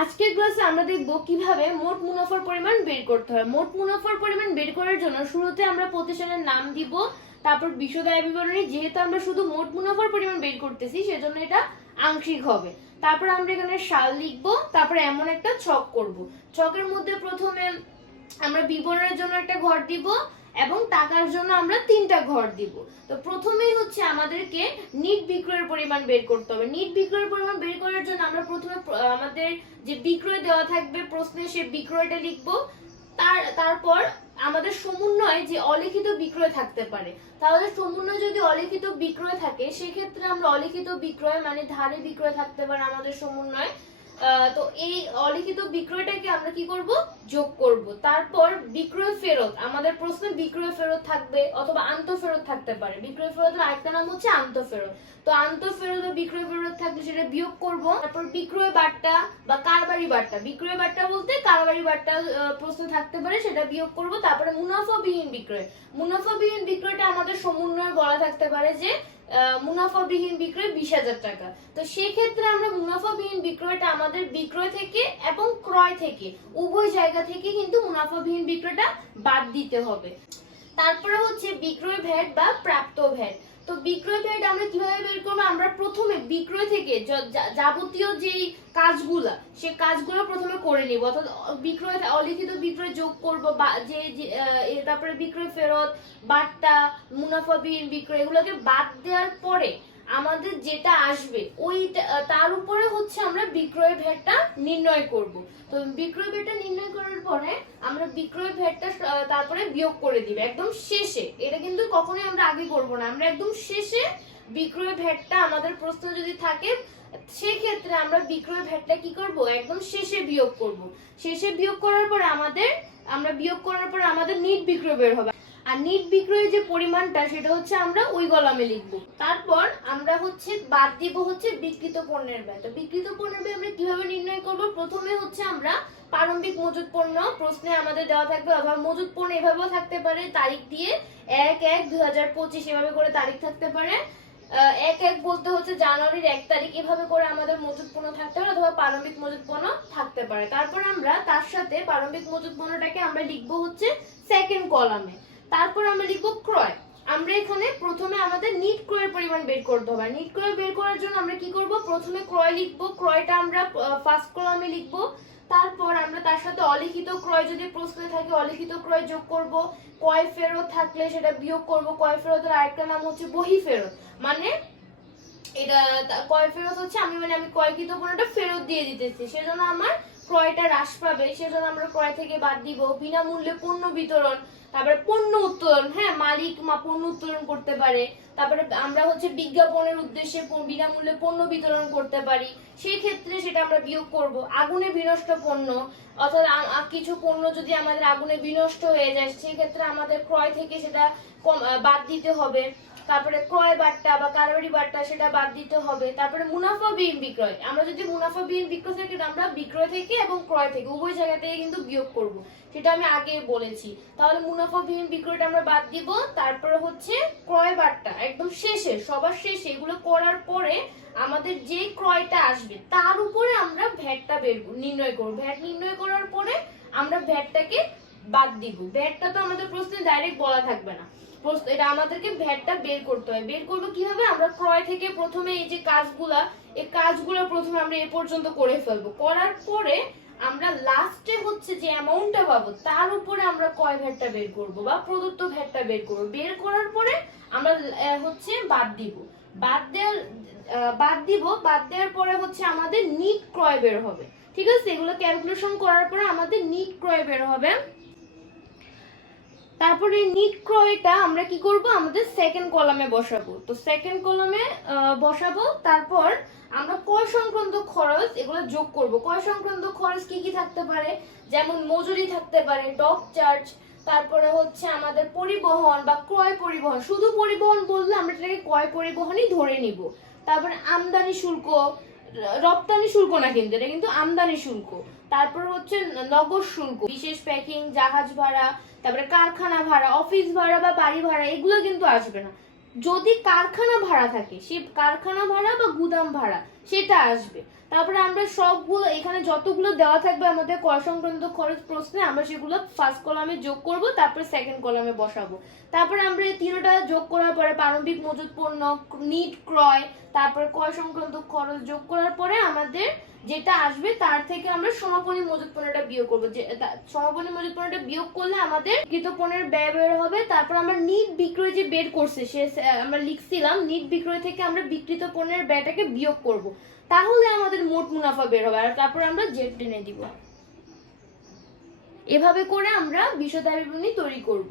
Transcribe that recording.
আজকের ক্লাসে আমরা দেখব কীভাবে মোট মুনাফার পরিমাণ বের করতে হয়। মোট মুনাফার পরিমাণ বের করার জন্য শুরুতে আমরা প্রতিষ্ঠানের নাম দিব, তারপর বিশদ আয় বিবরণী, যেহেতু আমরা শুধু মোট মুনাফার পরিমাণ বের করতেছি, সেজন্য এটা আংশিক হবে। তারপর আমরা এখানে সাল লিখব, তারপর এমন একটা ছক করব। ছকের মধ্যে প্রথমে আমরা বিবরণের জন্য একটা ঘর দিব এবং টাকার জন্য আমরা তিনটা ঘর দিব। তো প্রথমেই হচ্ছে আমাদেরকে নিট বিক্রয়ের পরিমাণ বের করতে হবে। নিট বিক্রয়ের পরিমাণ বের করার জন্য আমরা প্রথমে আমাদের যে বিক্রয় দেওয়া থাকবে, প্রশ্নে সে বিক্রয়টা লিখব। তার, তারপর আমাদের সমন্বয়ে যে অলিখিত বিক্রয় থাকতে পারে। তাহলে সমন্বয় যদি অলিখিত বিক্রয় থাকে, সেক্ষেত্রে আমরা অলিখিত বিক্রয় মানে ধারে বিক্রয় থাকতে পারে আমাদের সমন্বয়। তো এই অলিখিত বিক্রয়টাকে আমরা কি করব? যোগ করব। তারপর বিক্রয় ফেরত, আমাদের প্রশ্নে বিক্রয় ফেরত থাকবে অথবা আন্ত ফেরত থাকতে পারে। বিক্রয় ফেরতের আরেকটা নাম হচ্ছে আন্ত ফেরত। তো আন্ত ফেরত ও বিক্রয় ফেরত থাকলে সেটা বিয়োগ করব। তারপর বিক্রয় বার্তা বা কারবারি বার্তা। বিক্রয় বার্তা বলতে কারবারি বার্তা প্রশ্ন থাকতে পারে, সেটা বিয়োগ করব। তারপরে মুনাফাবিহীন বিক্রয়। মুনাফাবিহীন বিক্রয়টা আমাদের সমন্বয় বলা থাকতে পারে যে মুনাফাবিহীন বিক্রয় বিশ হাজার টাকা। তো সেক্ষেত্রে আমরা মুনাফাবিহীন বিক্রয়টা আমাদের বিক্রয় থেকে এবং ক্রয় থেকে, উভয় জায়গা থেকে কিন্তু মুনাফাবিহীন বিক্রয়টা বাদ দিতে হবে। তারপরে হচ্ছে বিক্রয় ভ্যাট বা প্রাপ্ত ভ্যাট। তো বিক্রয় ভ্যাট আমরা কীভাবে বের করব? আমরা প্রথমে বিক্রয় থেকে যাবতীয় যেই কাজগুলা, সে কাজগুলো প্রথমে করে নিব। অর্থাৎ বিক্রয়, অলিখিত বিক্রয় যোগ করব, বা যে তারপরে বিক্রয় ফেরত বার্তা মুনাফাবিহীন বিক্রয়, এগুলোকে বাদ দেওয়ার পরে আমাদের যেটা আসবে ওই তার উপরে হচ্ছে আমরা বিক্রয় ভ্যাটটা নির্ণয় করব। তো বিক্রয় ভ্যাটটা নির্ণয় করার পরে আমরা বিক্রয় ভ্যাটটা তারপরে বিয়োগ করে দিব, একদম শেষে। এটা কিন্তু কখনোই আমরা আগে করব না, আমরা একদম শেষে বিক্রয় ভ্যাটটা আমাদের প্রশ্ন যদি থাকে, সেক্ষেত্রে আমরা বিক্রয় ভ্যাটটা কি করব? একদম শেষে বিয়োগ করব। শেষে বিয়োগ করার পরে আমাদের, আমরা বিয়োগ করার পরে আমাদের নিট বিক্রয় বের হবে। আর নিট বিক্রয়ের যে পরিমাণটা, সেটা হচ্ছে আমরা ওই কলামে লিখব। তারপর আমরা হচ্ছে বাদ দিব হচ্ছে বিকৃত পণ্যের ব্যয়। তো বিকৃত পণ্যের ব্যয় আমরা কীভাবে নির্ণয় করব? প্রথমে হচ্ছে আমরা প্রারম্ভিক মজুত পণ্য প্রশ্নে আমাদের দেওয়া থাকবে, অথবা মজুত পণ্য এভাবেও থাকতে পারে, তারিখ দিয়ে এক এক দুই হাজার পঁচিশ এভাবে করে তারিখ থাকতে পারে। এক এক বলতে হচ্ছে জানুয়ারির এক তারিখ এভাবে করে আমাদের মজুত পণ্য থাকতে পারে, অথবা প্রারম্ভিক মজুত পণ্য থাকতে পারে। তারপর আমরা তার সাথে প্রারম্ভিক মজুত পণ্যটাকে আমরা লিখব হচ্ছে সেকেন্ড কলামে তারপর আমরা লিখব ক্রয়। আমরা এখানে প্রথমে আমাদের নিট ক্রয়ের পরিমাণ বের করতে হবে। নিট ক্রয় বের করার জন্য আমরা কি করব? প্রথমে ক্রয় লিখব। ক্রয়টা আমরা ফার্স্ট কলামে লিখব। তারপর আমরা তার সাথে অলিখিত ক্রয় যদি প্রশ্নে থাকে, অলিখিত ক্রয় যোগ করব। কয় ফেরত থাকলে সেটা বিয়োগ করব। কয় ফেরতের আরেকটা নাম হচ্ছে বহি ফেরত। মানে এটা কয় ফেরত হচ্ছে, আমি মানে আমি ক্রয়কৃত পণ্যটা ফেরত দিয়ে দিতেছি। সেজন্য আমার ক্রয়টা হ্রাস পাবে, সেজন্য আমরা ক্রয় থেকে বাদ দিব। বিনামূল্যে পণ্য বিতরণ, তারপরে পণ্য উত্তোলন হ্যাঁ মালিক মা পণ্য উত্তোলন করতে পারে। তারপরে আমরা হচ্ছে বিজ্ঞাপনের উদ্দেশ্যে বিনামূল্যে পণ্য বিতরণ করতে পারি। সেই ক্ষেত্রে সেটা আমরা বিয়োগ করব। আগুনে বিনষ্ট পণ্য, অর্থাৎ কিছু পণ্য যদি আমাদের আগুনে বিনষ্ট হয়ে যায়, সেক্ষেত্রে আমাদের ক্রয় থেকে সেটা বাদ দিতে হবে। তারপরে ক্রয় বার্তা বা কারবারি বার্তা সেটা বাদ দিতে হবে। তারপরে মুনাফাবিহীন বিক্রয়। আমরা যদি মুনাফাবিহীন বিক্রয় থেকে আমরা বিক্রয় থেকে এবং ক্রয় থেকে উভয় জায়গা থেকে কিন্তু বিয়োগ করব। সেটা আমি আগে বলেছি। তাহলে মুনাফাবিহীন বিক্রয়টা আমরা বাদ দিব। তারপরে হচ্ছে ক্রয় বার্তা একদম শেষে, সবার শেষে এগুলো করার পরে আমাদের যে ক্রয়টা আসবে, তার উপরে আমরা ভ্যাটটা বের নির্ণয় করব। ভ্যাট নির্ণয় করার পরে আমরা ভ্যাটটাকে বাদ দিব। ভ্যাটটা তো আমাদের প্রশ্নে ডাইরেক্ট বলা থাকবে না। এটা আমাদেরকে ভ্যাটটা বের করতে হয়। বের করব কীভাবে? আমরা ক্রয় থেকে প্রথমে এই যে কাজগুলা, এই কাজগুলো প্রথমে আমরা এ পর্যন্ত করে ফেলব। করার পরে আমরা লাস্টে হচ্ছে যে অ্যামাউন্টটা পাবো, তার উপরে আমরা কয় ভ্যাটটা বের করব বা প্রদত্ত ভ্যাটটা বের করব। বের করার পরে আমরা হচ্ছে বাদ দিব। বাদ দেওয়ার বাদ দিব, বাদ দেওয়ার পরে হচ্ছে আমাদের নিট ক্রয় বের হবে। ঠিক আছে? এগুলো ক্যালকুলেশন করার পরে আমাদের নিট ক্রয় বের হবে। তারপরে নিট ক্রয়টা আমরা কি করব? আমাদের সেকেন্ড কলামে বসাবো। তো সেকেন্ড কলামে বসাবো। তারপর আমরা কয় সংক্রান্ত খরচ এগুলো যোগ করব। কয় সংক্রান্ত খরচ কি কি থাকতে পারে? যেমন মজুরি থাকতে পারে, ডক চার্জ। তারপরে হচ্ছে আমাদের পরিবহন বা ক্রয় পরিবহন। শুধু পরিবহন বললে আমরা এটাকে ক্রয় পরিবহনই ধরে নিব। তারপরে আমদানি শুল্ক রপ্তানি শুল্ক না কিন্তু, এটা কিন্তু আমদানি শুল্ক। তারপর হচ্ছে নগদ শুল্ক, বিশেষ প্যাকিং জাহাজ ভাড়া, তারপরে কারখানা ভাড়া অফিস ভাড়া বা বাড়ি ভাড়া, এগুলো কিন্তু আসবে না। যদি কারখানা ভাড়া থাকে, সে কারখানা ভাড়া বা গুদাম ভাড়া, সেটা আসবে। তারপরে আমরা সবগুলো, এখানে যতগুলো দেওয়া থাকবে আমাদের কর সংক্রান্ত খরচ প্রশ্নে আমরা সেগুলো ফার্স্ট কলামে যোগ করব, তারপরে সেকেন্ড কলামে বসাবো। তারপরে আমরা এই তিনটা যোগ করার পরে প্রারম্ভিক মজুত পণ্য, নিট ক্রয়, তারপরে ক্রয় সংক্রান্ত খরচ যোগ করার পরে আমাদের যেটা আসবে তার থেকে আমরা সমাপনী মজুত পণ্যটা বিয়োগ করব। সমাপনী মজুত পণ্যটা বিয়োগ করলে আমাদের কৃত পণ্যের ব্যয় বের হবে। তারপর আমরা নিট বিক্রয় যে বের করছে, সে আমরা লিখছিলাম, নিট বিক্রয় থেকে আমরা বিক্রিত পণ্যের ব্যয়টাকে বিয়োগ করব। তাহলে আমাদের মোট মুনাফা বের হবে। আর তারপর আমরা জেড টেনে দিব। এভাবে করে আমরা বিশদ তৈরি করব।